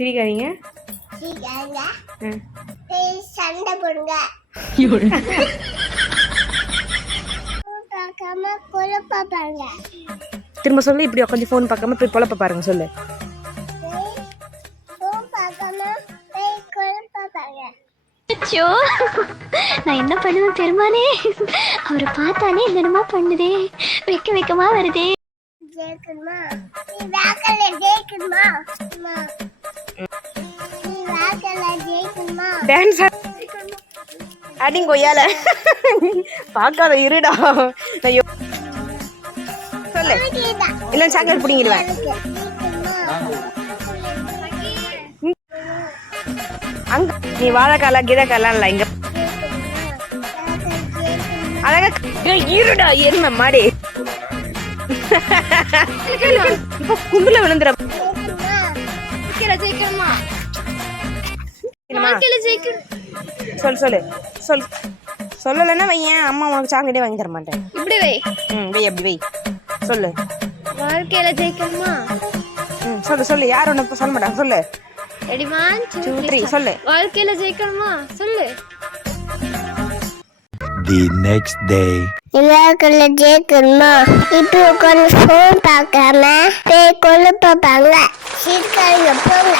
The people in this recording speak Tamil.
சிரிக்காதீங்க. சண்டை போடுங்க. திரும்ப சொல்லு. இப்படி உட்காந்து ஃபோன் பார்க்காம போய் பொழப்ப பாருங்க. சொல்லு. அச்சோ, நான் என்ன பண்ணுவேன் பெருமானே? அவரை பார்த்தானே என்னமா பண்ணுதே, வெக்கமா வருதே. டான்ஸ் அடிங்க கொய்யால பார்க்காத இருடா. சொல்லு. இல்லை சாக்லேட் பிடிங்கிடுவேன். அங்க நீ வாழைக்கால கீரைக்காலாம் இல்லை இங்க அழகா இருடா. எருமை மாடி இப்போ குண்டுல விழுந்துற. சொல்லு சொல்லு சொல். சொல்லலைன்னா வையன், அம்மா உனக்கு சாக்லேட்டே வாங்கி தர மாட்டேன். இப்படி வை. வை அப்படி வை. சொல்லு. வாழ்க்கையில ஜெயிக்கணுமா? சொல்லு சொல்லு. யார் ஒன்று சொல்ல மாட்டாங்க. சொல்லு. ரெடி 1 2 3 சொல்லு. வாழ்க்கையில ஜெயிக்கணுமா? சொல்லு. The next day. வாழ்க்கையில ஜெயிக்கணுமா? இப்போ உட்காந்து ஃபோன் பார்க்காம போய் கொழுப்ப பாங்க. சீக்கிரம் போங்க.